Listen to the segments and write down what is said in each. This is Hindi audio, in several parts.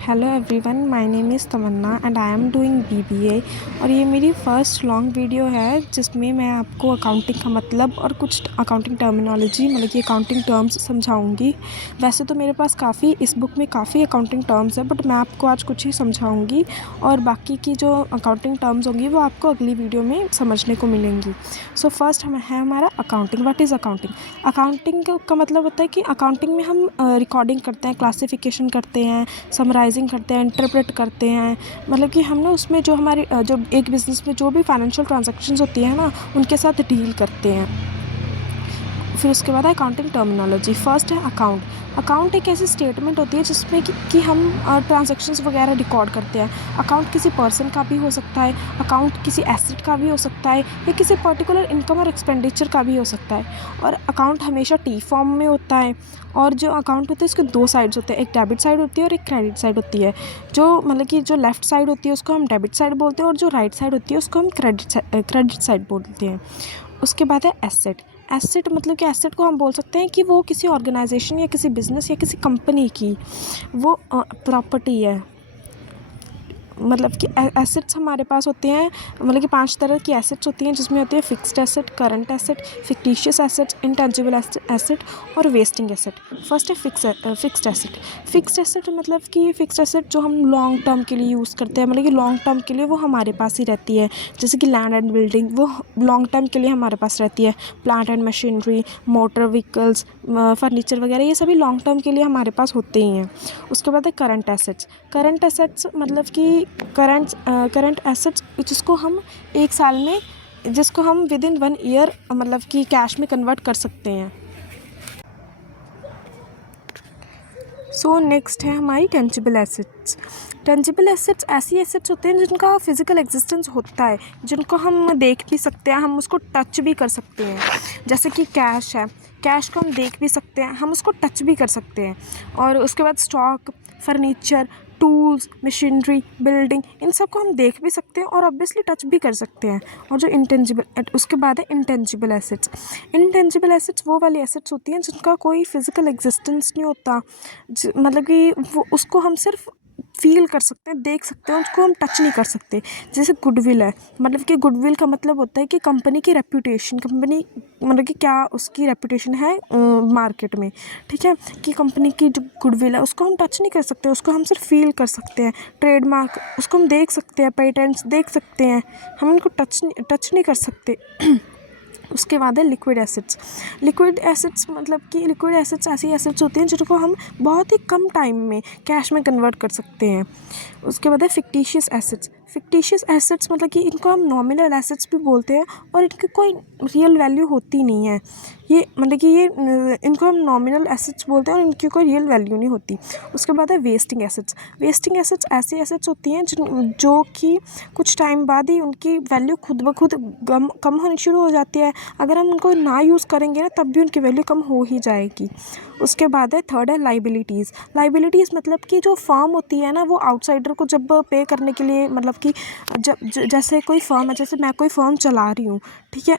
Hello everyone, my name is Tamanna and I am doing BBA. और ये मेरी फ़र्स्ट लॉन्ग वीडियो है जिसमें मैं आपको अकाउंटिंग का मतलब और कुछ अकाउंटिंग टर्मिनोलॉजी मतलब कि अकाउंटिंग टर्म्स समझाऊंगी। वैसे तो मेरे पास इस बुक में काफ़ी अकाउंटिंग टर्म्स है, बट मैं आपको आज कुछ ही समझाऊंगी और बाकी की जो अकाउंटिंग टर्म्स होंगी वो आपको अगली वीडियो में समझने को मिलेंगी। सो फर्स्ट है हमारा accounting. What is accounting? Accounting का मतलब होता है कि अकाउंटिंग में हम रिकॉर्डिंग करते हैं, क्लासिफिकेशन करते हैं, समराइजिंग करते हैं, इंटरप्रेट करते हैं। मतलब कि हम ना उसमें जो हमारी जो एक बिज़नेस में जो भी फाइनेंशियल ट्रांजैक्शंस होती है ना, उनके साथ डील करते हैं। फिर उसके बाद है अकाउंटिंग टर्मिनोलॉजी। फर्स्ट है अकाउंट। अकाउंट एक ऐसी स्टेटमेंट होती है जिसमें कि हम ट्रांजैक्शंस वगैरह रिकॉर्ड करते हैं। अकाउंट किसी पर्सन का भी हो सकता है, अकाउंट किसी एसेट का भी हो सकता है, या किसी पर्टिकुलर इनकम और एक्सपेंडिचर का भी हो सकता है। और अकाउंट हमेशा टी फॉर्म में होता है। और जो अकाउंट होते हैं उसके दो साइड्स होते हैं, एक डेबिट साइड होती है और एक क्रेडिट साइड होती है। जो मतलब कि जो लेफ़्ट साइड होती है उसको हम डेबिट साइड बोलते हैं, और जो राइट साइड होती है उसको हम क्रेडिट साइड बोलते हैं। उसके बाद है एसेट। एसेट मतलब कि एसेट को हम बोल सकते हैं कि वो किसी ऑर्गेनाइजेशन या किसी बिज़नेस या किसी कंपनी की वो प्रॉपर्टी है। मतलब कि एसेट्स हमारे पास होते हैं, मतलब कि 5 तरह की एसेट्स होती हैं जिसमें होती है fixed asset, current asset, fictitious assets, intangible asset और वेस्टिंग एसेट। फर्स्ट है फिक्स्ड एसेट। फिक्स्ड एसेट मतलब कि फिक्स्ड एसेट जो हम लॉन्ग टर्म के लिए यूज़ करते हैं, मतलब कि लॉन्ग टर्म के लिए वो हमारे पास ही रहती है। जैसे कि लैंड एंड बिल्डिंग, वो लॉन्ग टर्म के लिए हमारे पास रहती है। Plant and machinery, motor vehicles, furniture वगैरह, ये सभी लॉन्ग टर्म के लिए हमारे पास होते ही हैं। उसके बाद है करंट एसेट्स। करंट एसेट्स मतलब कि करंट एसेट्स जिसको हम एक साल में, जिसको हम विद इन 1 ईयर मतलब कि कैश में कन्वर्ट कर सकते हैं। सो नेक्स्ट है हमारी टेंजिबल एसेट्स। टेंजिबल एसेट्स ऐसी एसेट्स होते हैं जिनका फिजिकल एग्जिस्टेंस होता है, जिनको हम देख भी सकते हैं, हम उसको टच भी कर सकते हैं। जैसे कि कैश है, कैश को हम देख भी सकते हैं, हम उसको टच भी कर सकते हैं। और उसके बाद stock, furniture, tools, machinery, building, इन सब को हम देख भी सकते हैं और ऑब्वियसली टच भी कर सकते हैं। और जो इंटेंजिबल, उसके बाद है इंटेंजिबल एसेट्स। इंटेंजिबल एसेट्स वो वाली एसेट्स होती हैं जिनका कोई फिजिकल एग्जिस्टेंस नहीं होता, मतलब कि वो उसको हम सिर्फ फील कर सकते हैं, देख सकते हैं, उसको हम टच नहीं कर सकते। जैसे गुडविल है, मतलब कि गुडविल का मतलब होता है कि कंपनी की रेपुटेशन, कंपनी मतलब कि क्या उसकी रेपुटेशन है मार्केट में, ठीक है, कि कंपनी की जो गुडविल है उसको हम टच नहीं कर सकते, उसको हम सिर्फ फील कर सकते हैं। ट्रेडमार्क, उसको हम देख सकते हैं, पेटेंट्स देख सकते हैं, हम उनको टच नहीं कर सकते। उसके बाद है लिक्विड एसेट्स। लिक्विड एसेट्स मतलब कि लिक्विड एसेट्स ऐसी एसेट्स होती हैं जिनको हम बहुत ही कम टाइम में कैश में कन्वर्ट कर सकते हैं। उसके बाद है फिक्टिशियस एसेट्स। फिक्टिशियस एसेट्स मतलब कि इनको हम नॉमिनल एसेट्स भी बोलते हैं और इनकी कोई रियल वैल्यू होती नहीं है। ये मतलब कि इनको हम नॉमिनल एसेट्स बोलते हैं और इनकी कोई रियल वैल्यू नहीं होती। उसके बाद है वेस्टिंग एसेट्स। वेस्टिंग एसेट्स ऐसी एसेट्स होती हैं जो कि कुछ टाइम बाद ही उनकी वैल्यू खुद ब खुद कम होनी शुरू हो जाती है। अगर हम उनको ना यूज़ करेंगे ना तब भी उनकी वैल्यू कम हो ही जाएगी। उसके बाद है थर्ड है लाइबिलिटीज़। लाइबिलिटीज़ मतलब कि जो फर्म होती है ना, वो आउटसाइडर को जब पे करने के लिए, मतलब कि जैसे कोई फर्म है, जैसे मैं कोई फर्म चला रही हूँ, ठीक है,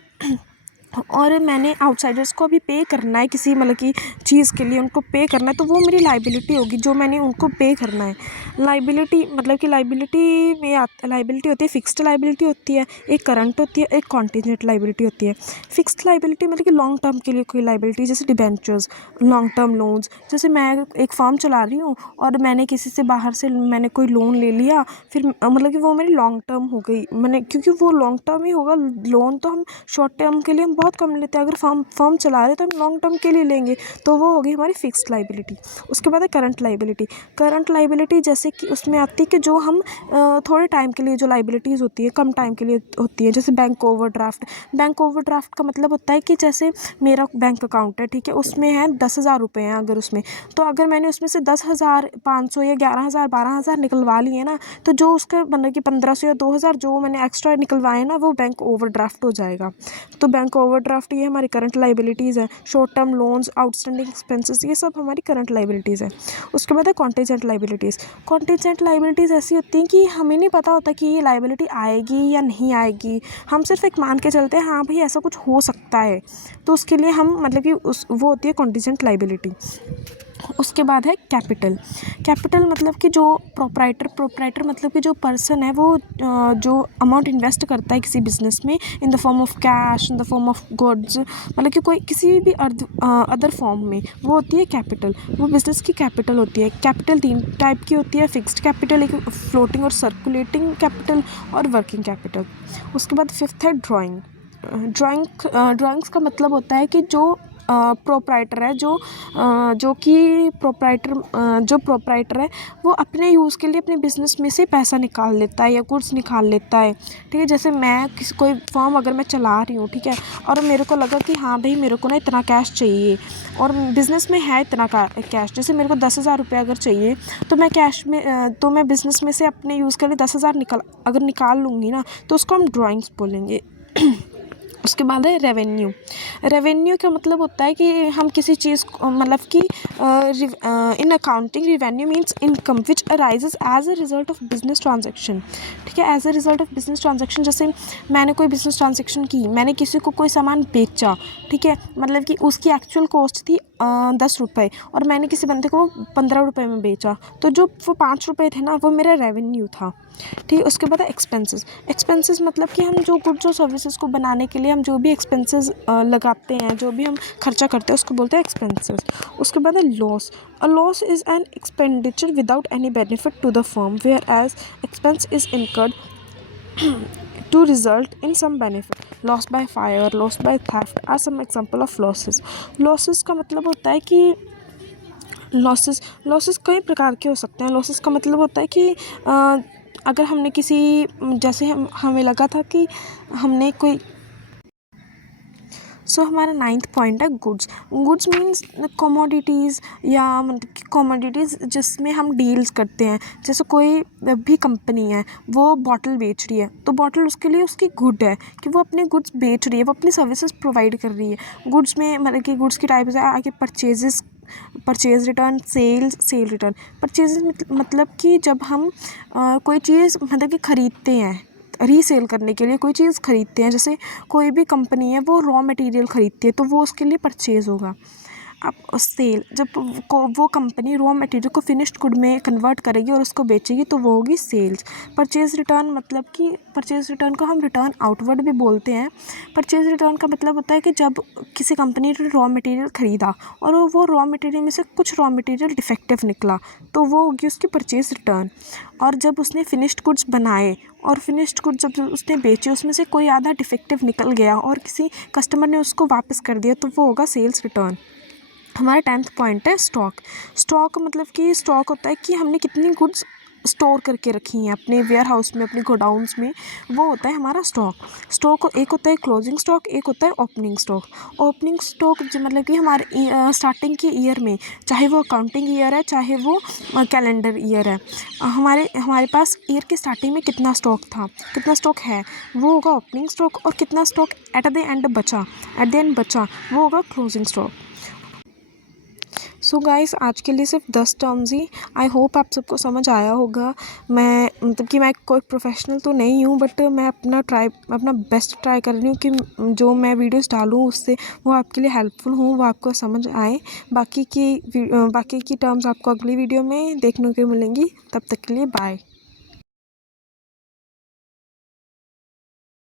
और मैंने आउटसाइडर्स को भी पे करना है किसी मतलब कि चीज़ के लिए, उनको पे करना है, तो वो मेरी लाइबिलिटी होगी जो मैंने उनको पे करना है। लाइबिलिटी मतलब कि लाइबिलिटी होती है, फिक्स्ड लाइबिलिटी होती है, एक करंट होती है, एक कॉन्टीजेंट लाइबिलिटी होती है। फिक्स्ड लाइबिलिटी मतलब कि लॉन्ग टर्म के लिए कोई लाइबिलिटी, जैसे डिबेंचर्स, लॉन्ग टर्म लोन्स। जैसे मैं एक फर्म चला रही हूँ और मैंने किसी से बाहर से मैंने कोई लोन ले लिया, फिर मतलब कि वो मेरी लॉन्ग टर्म हो गई, मैंने क्योंकि वो लॉन्ग टर्म ही होगा। लोन तो हम शॉर्ट टर्म के लिए हम बहुत कम लेते हैं, अगर फर्म चला रहे हैं तो हम लॉन्ग टर्म के लिए लेंगे, तो वो होगी हमारी फिक्स्ड लाइबिलिटी। उसके बाद है करंट लाइबिलिटी। करंट लाइबिलिटी जैसे कि उसमें आती है कि जो हम थोड़े टाइम के लिए जो लाइबिलिटीज़ होती है, कम टाइम के लिए होती है, जैसे बैंक ओवरड्राफ्ट। बैंक ओवरड्राफ्ट का मतलब होता है कि जैसे मेरा बैंक अकाउंट है, ठीक है, उसमें है 10,000 रुपये हैं, अगर उसमें, तो अगर मैंने उसमें से 10,500 या 11,000 12,000 निकलवा लिए ना, तो जो उसका मतलब कि 1,500 या 2,000 जो मैंने एक्स्ट्रा निकलवाए ना, वो बैंक ओवरड्राफ्ट हो जाएगा। तो बैंक ओवरड्राफ्ट ये हमारी करंट लाइबिलिटीज़ है। Short term loans, outstanding expenses, ये सब हमारी करंट लाइबिलिटीज़ है। उसके बाद है कॉन्टीजेंट लाइबिलिटीज़। कॉन्टीजेंट लाइबिलिटीज़ ऐसी होती हैं कि हमें नहीं पता होता कि ये लाइबिलिटी आएगी या नहीं आएगी, हम सिर्फ एक मान के चलते हैं, हाँ भाई ऐसा कुछ हो सकता है, तो उसके लिए हम मतलब कि वो होती है कॉन्टीजेंट लाइबिलिटी। उसके बाद है कैपिटल। कैपिटल मतलब कि जो प्रोप्राइटर मतलब कि जो पर्सन है वो जो अमाउंट इन्वेस्ट करता है किसी बिजनेस में in the form of cash, in the form of goods, मतलब कि कोई किसी भी अदर फॉर्म में, वो होती है कैपिटल। वो बिजनेस की कैपिटल होती है। कैपिटल 3 टाइप की होती है, फिक्स्ड कैपिटल, एक फ्लोटिंग और सर्कुलेटिंग कैपिटल और वर्किंग कैपिटल। उसके बाद फिफ्थ है ड्राइंग्स का मतलब होता है कि जो प्रोप्राइटर है, जो प्रोप्राइटर है वो अपने यूज़ के लिए अपने बिज़नेस में से पैसा निकाल लेता है या गुड्स निकाल लेता है। ठीक है, जैसे मैं कोई फॉर्म अगर मैं चला रही हूँ, ठीक है, और मेरे को लगा कि हाँ भाई मेरे को ना इतना कैश चाहिए और बिज़नेस में है इतना कैश, जैसे मेरे को 10,000 रुपये अगर चाहिए तो मैं बिज़नेस में से अपने यूज़ के लिए 10,000 अगर निकाल लूँगी ना, तो उसको हम ड्राइंग्स बोलेंगे। उसके बाद है रेवेन्यू का मतलब होता है कि हम किसी चीज़ को मतलब कि in accounting revenue means income which arises as a result of business transaction. ठीक है, as a result of business transaction, जैसे मैंने कोई बिजनेस ट्रांजेक्शन की, मैंने किसी को कोई सामान बेचा, ठीक है, मतलब कि उसकी एक्चुअल कॉस्ट थी 10 रुपये और मैंने किसी बंदे को 15 रुपये में बेचा, तो जो वो 5 रुपये थे ना, वो मेरा रेवेन्यू था। ठीक है, उसके बाद है एक्सपेंसेस मतलब कि हम जो गुड्स और सर्विसेज को बनाने के लिए हम जो भी एक्सपेंसेस लगाते हैं, जो भी हम खर्चा करते हैं, उसको बोलते हैं एक्सपेंसेस। उसके बाद है loss. A loss is an expenditure without any benefit to the firm, whereas expense is incurred to result in some benefit. Loss by fire, loss by theft are some example of losses. Losses का मतलब होता है कि लॉसेस कई प्रकार के हो सकते हैं। लॉसेस का मतलब होता है कि अगर हमने जैसे हमें लगा था कि हमने कोई हमारा 9th पॉइंट है गुड्स मीन्स कमोडिटीज़, या मतलब कि कमोडिटीज़ जिसमें हम डील्स करते हैं। जैसे कोई भी कंपनी है, वो बॉटल बेच रही है, तो बॉटल उसके लिए उसकी गुड है कि वो अपने गुड्स बेच रही है, वो अपनी सर्विसेज प्रोवाइड कर रही है। गुड्स में मतलब कि गुड्स की टाइप्स है आगे purchase return, cell return. Purchase मतलब कि जब हम कोई चीज़ मतलब कि ख़रीदते हैं, रीसेल करने के लिए कोई चीज़ ख़रीदते हैं, जैसे कोई भी कंपनी है वो रॉ मटेरियल ख़रीदती है, तो वो उसके लिए परचेज़ होगा। अब सेल, जब वो कंपनी रॉ मटेरियल को फिनिश्ड गुड में कन्वर्ट करेगी और उसको बेचेगी, तो वो होगी सेल्स। परचेज़ रिटर्न मतलब कि परचेज़ रिटर्न को हम रिटर्न आउटवर्ड भी बोलते हैं। परचेज़ रिटर्न का मतलब होता है कि जब किसी कंपनी ने रॉ मटेरियल ख़रीदा और वो रॉ मटेरियल में से कुछ रॉ मटेरियल डिफेक्टिव निकला, तो वो होगी उसकी परचेज़ रिटर्न। और जब उसने फिनिश्ड गुड्स बनाए और फिनिश्ड गुड्स जब उसने बेचे, उसमें से कोई आधा डिफेक्टिव निकल गया और किसी कस्टमर ने उसको वापस कर दिया, तो वो होगा सेल्स रिटर्न। हमारा 10th पॉइंट है स्टॉक मतलब कि स्टॉक होता है कि हमने कितनी गुड्स स्टोर करके रखी हैं अपने वेयर हाउस में, अपने गोडाउन्स में, वो होता है हमारा स्टॉक। एक होता है क्लोजिंग स्टॉक, एक होता है ओपनिंग स्टॉक जो मतलब कि हमारे स्टार्टिंग के ईयर में, चाहे वो अकाउंटिंग ईयर है चाहे वो कैलेंडर ईयर है, हमारे पास ईयर के स्टार्टिंग में कितना स्टॉक है, वो होगा ओपनिंग स्टॉक। और कितना स्टॉक एट द एंड बचा, वो होगा क्लोजिंग स्टॉक। सो गाइस, आज के लिए सिर्फ 10 टर्म्स ही। आई होप आप सबको समझ आया होगा। मैं मतलब कि मैं कोई प्रोफेशनल तो नहीं हूँ, बट मैं अपना बेस्ट ट्राई कर रही हूँ कि जो मैं वीडियोस डालूँ उससे वो आपके लिए हेल्पफुल हूँ, वो आपको समझ आए। बाकी की टर्म्स आपको अगली वीडियो में देखने को मिलेंगी। तब तक के लिए बाय।